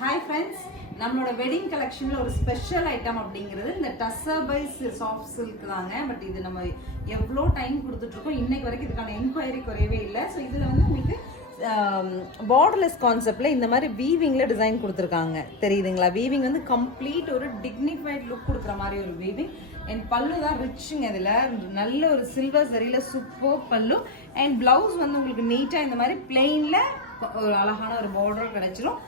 Hi friends, நம்மளோட wedding கலெக்ஷனில் ஒரு ஸ்பெஷல் ஐட்டம் அப்படிங்கிறது இந்த டஸ்ஸர் பை சாஃப்ட் சில்க் தாங்க. பட் இது நம்ம எவ்வளோ டைம் கொடுத்துட்ருக்கோம், இன்னைக்கு வரைக்கும் இதுக்கான என்கொயரி குறையவே இல்லை. ஸோ இதில் வந்து உங்களுக்கு பார்டர்லெஸ் கான்செப்டில் இந்த மாதிரி வீவிங்கில் டிசைன் கொடுத்துருக்காங்க. தெரியுதுங்களா? வீவிங் வந்து கம்ப்ளீட் ஒரு டிக்னிஃபைட் லுக் கொடுக்குற மாதிரி ஒரு வீவிங். அண்ட் பல்லு தான் ரிச்சுங்க. இதில் நல்ல ஒரு சில்வர் சரியில் சூப்பர் பல்லு. அண்ட் ப்ளவுஸ் வந்து உங்களுக்கு நீட்டாக இந்த மாதிரி பிளெயினில் ஒரு அழகான ஒரு பார்டர் கிடைச்சிரும்.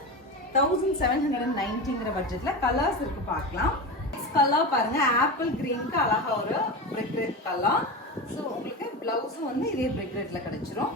1790 பட்ஜெட்ல கலர்ஸ் இருக்கு, பார்க்கலாம். நெக்ஸ்ட் கலர் பாருங்க, ஆப்பிள் கிரீனுக்கு அழகா ஒரு பிரிக் ரெட் கலர். ஸோ உங்களுக்கு பிளவுஸும் வந்து இதே பிரிக் ரெட்ல கிடைச்சிரும்.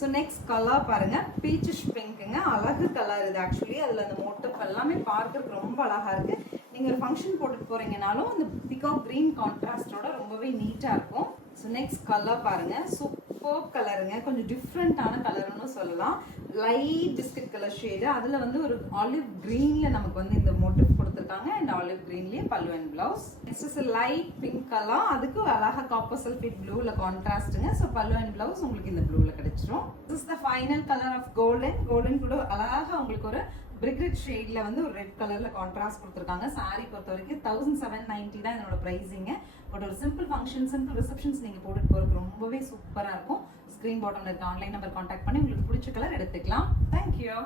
ஸோ நெக்ஸ்ட் கலர் பாருங்க, பீச்சிஷ் பிங்க்குங்க. அழகு கலர் இது. ஆக்சுவலி அதில் அந்த மோட்டிவ் எல்லாமே பார்க்கறதுக்கு ரொம்ப அழகா இருக்கு. நீங்க ஒரு ஃபங்க்ஷன் போட்டுட்டு போறீங்கனாலும் அந்த பிகாக் கிரீன் கான்ட்ராஸ்டோட ரொம்பவே நீட்டா இருக்கும். ஸோ நெக்ஸ்ட் கலர் பாருங்க, சூப்பர் கலருங்க. கொஞ்சம் டிஃப்ரெண்டான கலர்னு சொல்லலாம். Light biscuit colour shade. அதுல வந்து ஒரு ஆலிவ் கிரீன்ல நமக்கு வந்து இந்த மோட்டிவ் கொடுத்துருக்காங்க. அண்ட் ஆலிவ் கிரீன்லயே pallu and blouse. Next is light pink colour. அதுக்கு அழகா காப்பர் சல்ஃபேட் ப்ளூல கான்ட்ராஸ்ட்டுங்க. ஸோ பல்லு அண்ட் பிளவுஸ் உங்களுக்கு இந்த ப்ளூல கிடைச்சிரும். This is the final colour of golden. Golden கூட அழகா உங்களுக்கு ஒரு பிரிக் ரெட் ஷேட்ல வந்து ஒரு ரெட் கலர்ல கான்ட்ராஸ்ட் கொடுத்துருக்காங்க. சாரி பொறுத்த வரைக்கும் 1790 தான் இதனோட பிரைசிங்க. பட் ஒரு சிம்பிள் ஃபங்க்ஷன், சிம்பிள் ரிசப்ஷன்ஸ் நீங்க போட்டுட்டு போறதுக்கு ரொம்பவே சூப்பரா இருக்கும். ஸ்கிரீன் பாட்டம்ல இருக்க ஆன்லைன் நம்பர் கான்டாக்ட் பண்ணி உங்களுக்கு பிடிச்ச கலர் எடுத்துக்கலாம். தேங்க்யூ.